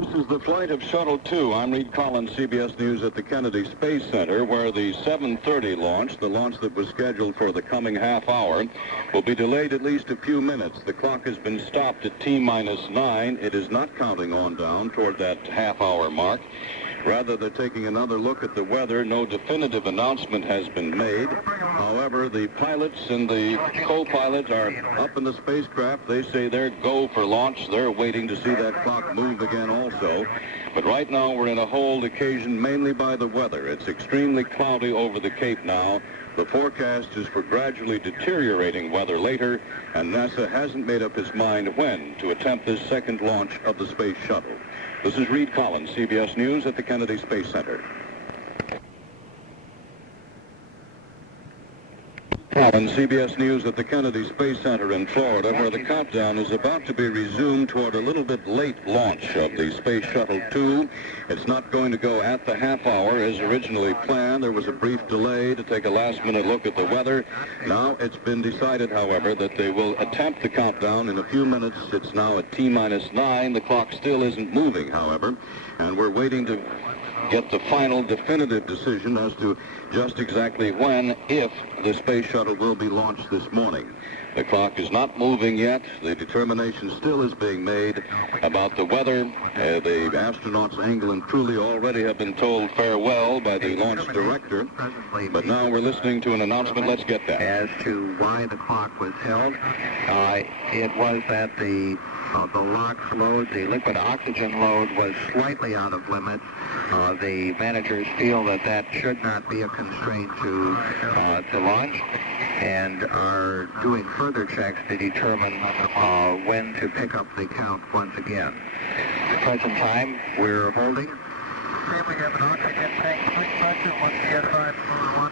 This is the flight of Shuttle 2. I'm Reed Collins, CBS News at the Kennedy Space Center, where the 7:30 launch, the launch that was scheduled for the coming half hour, will be delayed at least a few minutes. The clock has been stopped at T-9. It is not counting on down toward that half-hour mark. Rather, they're taking another look at the weather. No definitive announcement has been made. However, the pilots and the co-pilots are up in the spacecraft. They say they're go for launch. They're waiting to see that clock move again also. But right now, we're in a hold occasioned mainly by the weather. It's extremely cloudy over the Cape now. The forecast is for gradually deteriorating weather later, and NASA hasn't made up its mind when to attempt this second launch of the Space Shuttle. This is Reed Collins, CBS News at the Kennedy Space Center. Collins, CBS News at the Kennedy Space Center in Florida, where the countdown is about to be resumed toward a little bit late launch of the Space Shuttle 2. It's not going to go at the half hour as originally planned. There was a brief delay to take a last-minute look at the weather. Now it's been decided, however, that they will attempt the countdown in a few minutes. It's now at T-9. The clock still isn't moving, however, and we're waiting to get the final definitive decision as to just exactly when, if, the Space Shuttle will be launched this morning. The clock is not moving yet. The determination still is being made about the weather. The astronauts, Engel and Truly, already have been told farewell by the launch director. But now we're listening to an announcement. Let's get that. As to why the clock was held, it was that the LOX load, the liquid oxygen load, was slightly out of limits. The managers feel that that should not be a constraint to launch, and are doing further checks to determine when to pick up the count once again. At the present time, we're holding. We have an oxygen tank pressure, 1 PSI, 1.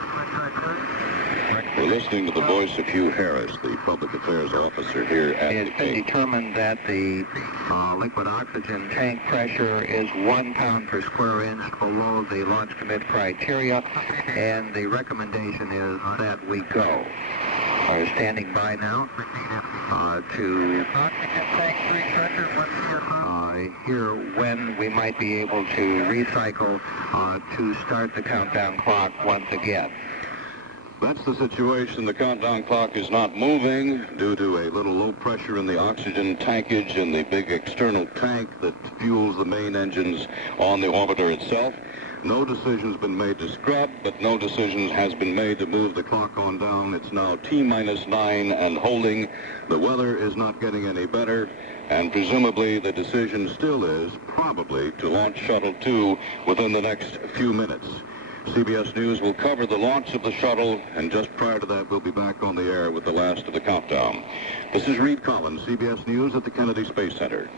We're listening to the voice of Hugh Harris, the public affairs officer here at the It's been determined that the liquid oxygen tank pressure is 1 pound per square inch below the launch commit criteria, and the recommendation is that we go. We're standing by now to Oxygen tank pressure, 1 PSI. hear when we might be able to recycle to start the countdown clock once again. That's the situation. The countdown clock is not moving due to a little low pressure in the oxygen tankage in the big external tank that fuels the main engines on the orbiter itself. No decision's been made to scrub, but no decision has been made to move the clock on down. It's now T-9 and holding. The weather is not getting any better, and presumably the decision still is probably to launch Shuttle 2 within the next few minutes. CBS News will cover the launch of the shuttle, and just prior to that, we'll be back on the air with the last of the countdown. This is Reed Collins, CBS News at the Kennedy Space Center.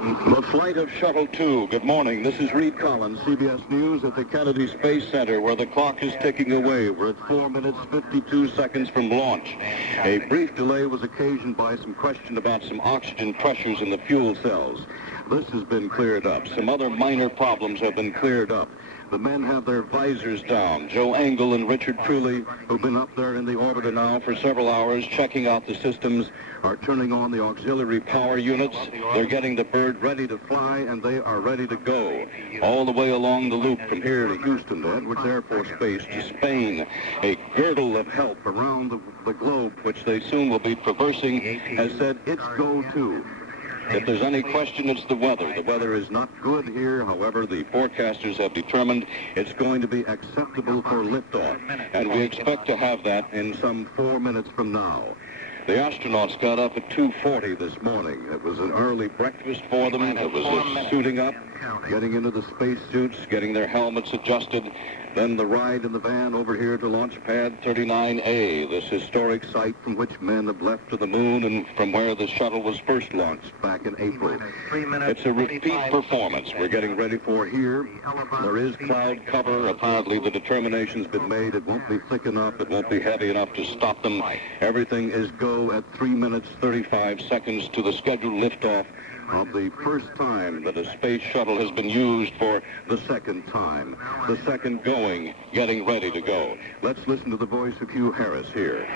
The flight of Shuttle 2. Good morning. This is Reed Collins, CBS News at the Kennedy Space Center, where the clock is ticking away. We're at 4 minutes, 52 seconds from launch. A brief delay was occasioned by some question about some oxygen pressures in the fuel cells. This has been cleared up. Some other minor problems have been cleared up. The men have their visors down. Joe Engel and Richard Truly, who've been up there in the orbiter now for several hours, checking out the systems, are turning on the auxiliary power units. They're getting the bird ready to fly, and they are ready to go. All the way along the loop from here to Houston, to Edwards Air Force Base, to Spain. A girdle of help around the globe, which they soon will be traversing, has said it's go to. If there's any question, it's the weather. The weather is not good here. However, the forecasters have determined it's going to be acceptable for liftoff. And we expect to have that in some 4 minutes from now. The astronauts got up at 2:40 this morning. It was an early breakfast for them. It was a suiting up, getting into the space suits, getting their helmets adjusted. Then the ride in the van over here to Launch Pad 39A, this historic site from which men have left to the moon and from where the shuttle was first launched back in April. It's a repeat performance we're getting ready for here. There is cloud cover. Apparently the determination's been made. It won't be thick enough. It won't be heavy enough to stop them. Everything is go at 3 minutes, 35 seconds to the scheduled liftoff of the first time that a space shuttle has been used for the second time. The second going, getting ready to go. Let's listen to the voice of Hugh Harris here.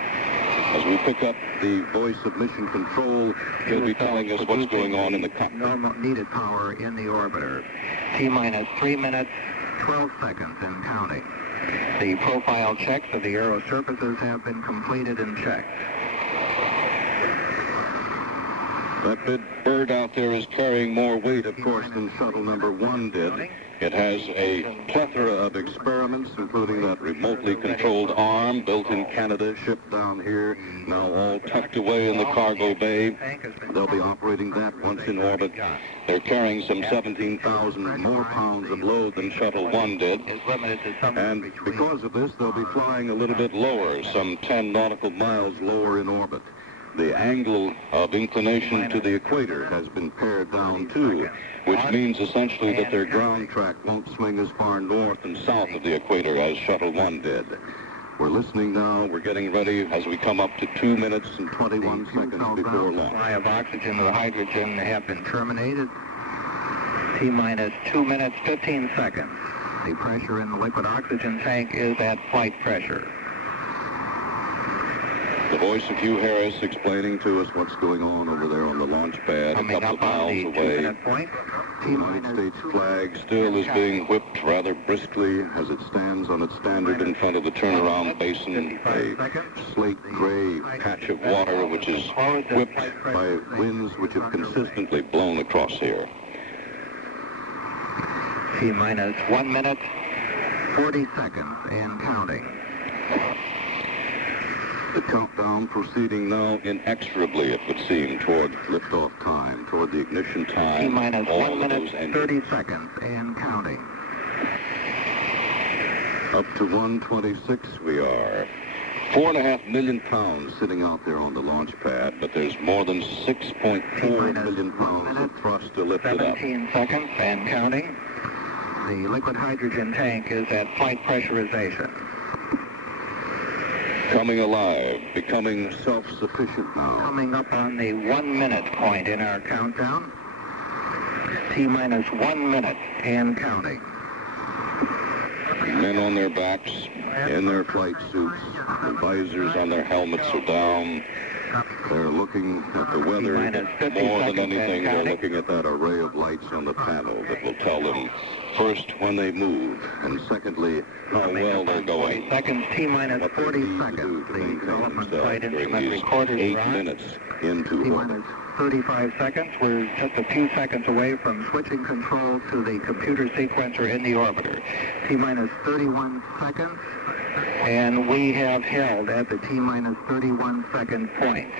As we pick up the voice of mission control, he'll be telling us what's going on in the cockpit. Normal needed power in the orbiter. T-minus 3 minutes, 12 seconds and counting. The profile checks of the aero surfaces have been completed and checked. That big bird out there is carrying more weight, of course, than Shuttle number 1 did. It has a plethora of experiments, including that remotely controlled arm built in Canada, shipped down here, now all tucked away in the cargo bay. They'll be operating that once in orbit. They're carrying some 17,000 more pounds of load than Shuttle 1 did. And because of this, they'll be flying a little bit lower, some 10 nautical miles lower in orbit. The angle of inclination to the equator has been pared down too, which means essentially that their ground track won't swing as far north and south of the equator as Shuttle 1 did. We're listening now. We're getting ready as we come up to 2 minutes and 21 seconds before launch. Supply of oxygen or hydrogen have been terminated. T-minus 2 minutes, 15 seconds. The pressure in the liquid oxygen tank is at flight pressure. The voice of Hugh Harris explaining to us what's going on over there on the launch pad, a couple of miles away. The United States flag still is being whipped rather briskly as it stands on its standard in front of the turnaround basin, a slate gray patch of water which is whipped by winds which have consistently blown across here. T-minus 1 minute, 40 seconds and counting. The countdown proceeding now inexorably, it would seem, toward liftoff time, toward the ignition time. T-minus 1 minute, 30 seconds, and counting. Up to 126 we are. 4.5 million pounds sitting out there on the launch pad, but there's more than 6.4 million pounds of thrust to lift it up. 17 seconds, and counting. The liquid hydrogen tank is at flight pressurization. Coming alive, becoming self-sufficient now. Coming up on the 1 minute point in our countdown. T-minus 1 minute and counting. Men on their backs, in their flight suits, the visors on their helmets are down. They're looking at the weather. More than anything, they're looking at that array of lights on the panel that will tell them, first, when they move, and secondly, how well they're going. Seconds, T-minus 40 seconds. The development flight instrument recorders 8 minutes into orbit. 35 seconds. We're just a few seconds away from switching control to the computer sequencer in the orbiter. T-minus 31 seconds. And we have held at the T-minus 31 second point.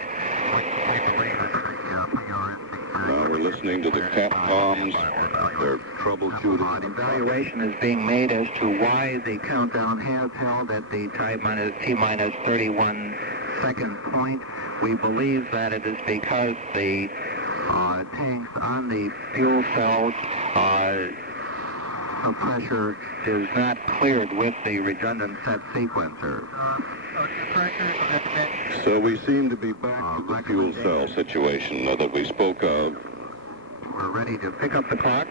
Now we're listening to the Capcoms. They're troubleshooting. Evaluation is being made as to why the countdown has held at the T-minus 31 second point. We believe that it is because the tanks on the fuel cells, the pressure is not cleared with the redundant set sequencer. So we seem to be back to the fuel cell situation that we spoke of. We're ready to pick up the clock.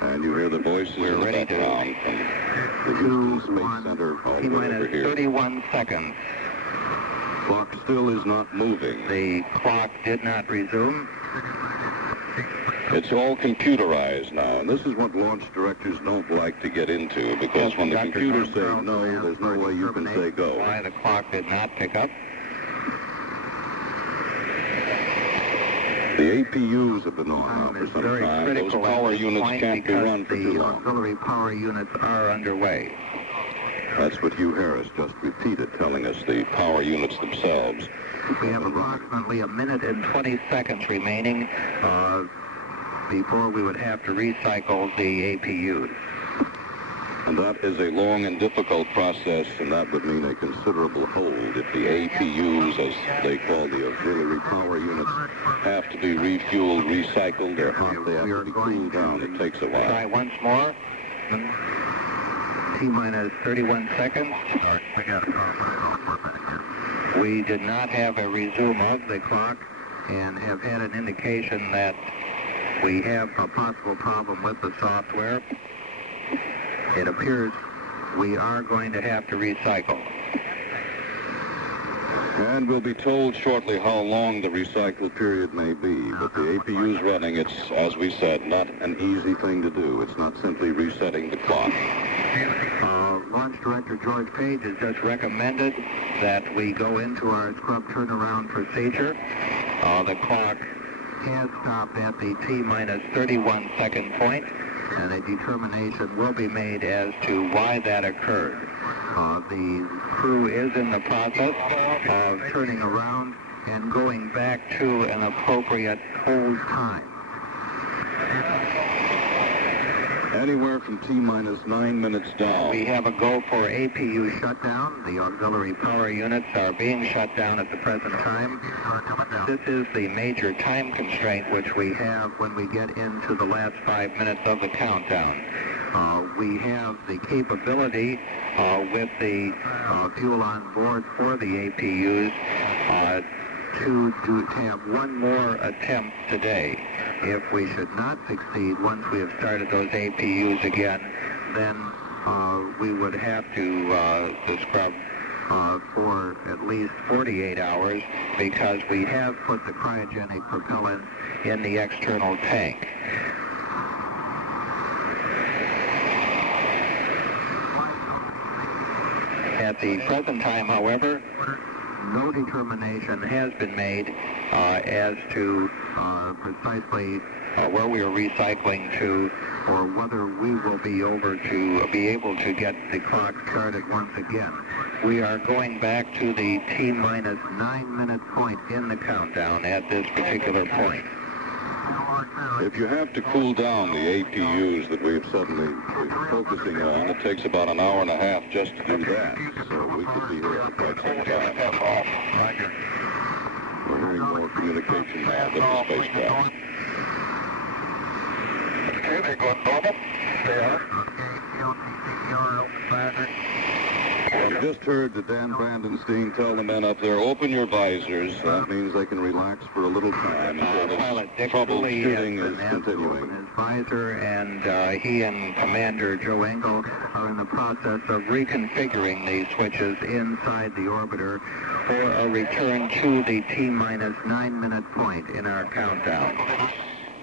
And you hear the voices in the background from the Houston Space Center all the way over here. 31 seconds. Clock still is not moving. The clock did not resume. It's all computerized now, and this is what launch directors don't like to get into, because when the computers say no, there's no way you can say go. Why the clock did not pick up. The APUs have been on now for some time. Those power units can't be run for too long. Auxiliary power units are underway. That's what Hugh Harris just repeated, telling us the power units themselves. We have approximately 1 minute and 20 seconds remaining before we would have to recycle the APUs. And that is a long and difficult process, and that would mean a considerable hold if the APUs, as they call the auxiliary power units, have to be refueled, recycled. They're hot, they have to be cooled down. It takes a while. Try once more. T-minus 31 seconds. We did not have a resume of the clock and have had an indication that we have a possible problem with the software. It appears we are going to have to recycle. And we'll be told shortly how long the recycle period may be. But the APU's running. It's, as we said, not an easy thing to do. It's not simply resetting the clock. Launch Director George Page has just recommended that we go into our scrub turnaround procedure. The clock has stopped at the T-minus 31 second point, and a determination will be made as to why that occurred. The crew is in the process of turning around and going back to an appropriate hold time. Anywhere from T-minus 9 minutes down. We have a go for APU shutdown. The auxiliary power units are being shut down at the present time. This is the major time constraint which we have when we get into the last 5 minutes of the countdown. We have the capability with the fuel on board for the APUs to have one more attempt today. If we should not succeed once we have started those APUs again, then we would have to scrub for at least 48 hours because we have put the cryogenic propellant in the external tank. At the present time, however, no determination has been made as to precisely where we are recycling to, or whether we will be able to get the clock started once again. We are going back to the T-minus 9 minute point in the countdown at this particular point. If you have to cool down the APUs that we've suddenly been focusing on, it takes about an hour and a half just to do that. So we could be here for quite some time. We're hearing more communication now with the spacecraft. Okay, they're going normal. They are. Okay, CLTCR, open visor. We just heard Dan Brandenstein tell the men up there, open your visors. That means they can relax for a little time until the troubleshooting is continuing. His visor, and he and Commander Joe Engel are in the process of reconfiguring the switches inside the orbiter for a return to the T-minus 9 minute point in our countdown.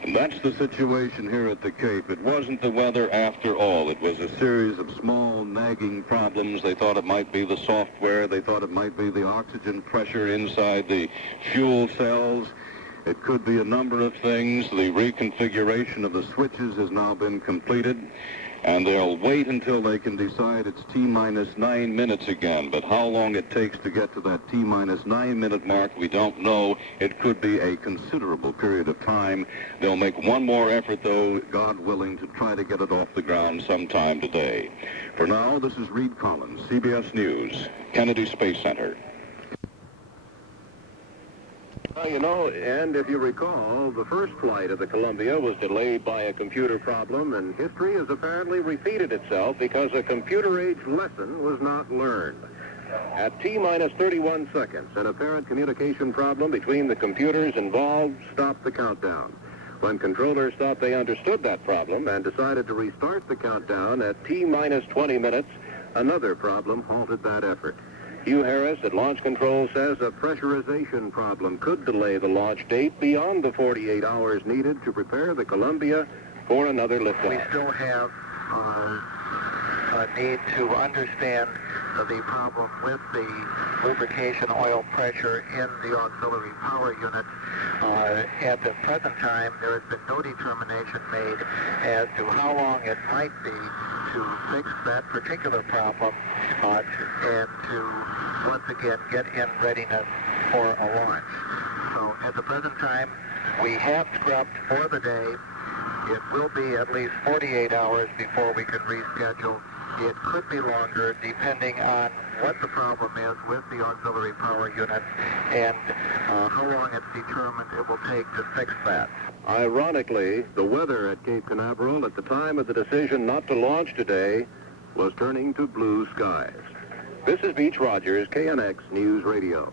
And that's the situation here at the Cape. It wasn't the weather after all. It was a series of small nagging problems. They thought it might be the software. They thought it might be the oxygen pressure inside the fuel cells. It could be a number of things. The reconfiguration of the switches has now been completed, and they'll wait until they can decide it's T-minus 9 minutes again. But how long it takes to get to that T-minus 9 minute mark, we don't know. It could be a considerable period of time. They'll make one more effort, though, God willing, to try to get it off the ground sometime today. For now, this is Reed Collins, CBS News, Kennedy Space Center. Well, you know, and if you recall, the first flight of the Columbia was delayed by a computer problem, and history has apparently repeated itself because a computer-age lesson was not learned. At T-minus 31 seconds, an apparent communication problem between the computers involved stopped the countdown. When controllers thought they understood that problem and decided to restart the countdown at T-minus 20 minutes, another problem halted that effort. Hugh Harris at Launch Control says a pressurization problem could delay the launch date beyond the 48 hours needed to prepare the Columbia for another liftoff. We still have a need to understand the problem with the lubrication oil pressure in the auxiliary power unit. At the present time, there has been no determination made as to how long it might be to fix that particular problem and to once again get in readiness for a launch. So at the present time, we have scrubbed for the day. It will be at least 48 hours before we can reschedule. It could be longer depending on what the problem is with the auxiliary power unit and how long it's determined it will take to fix that. Ironically, the weather at Cape Canaveral at the time of the decision not to launch today was turning to blue skies. This is Beach Rogers, KNX News Radio.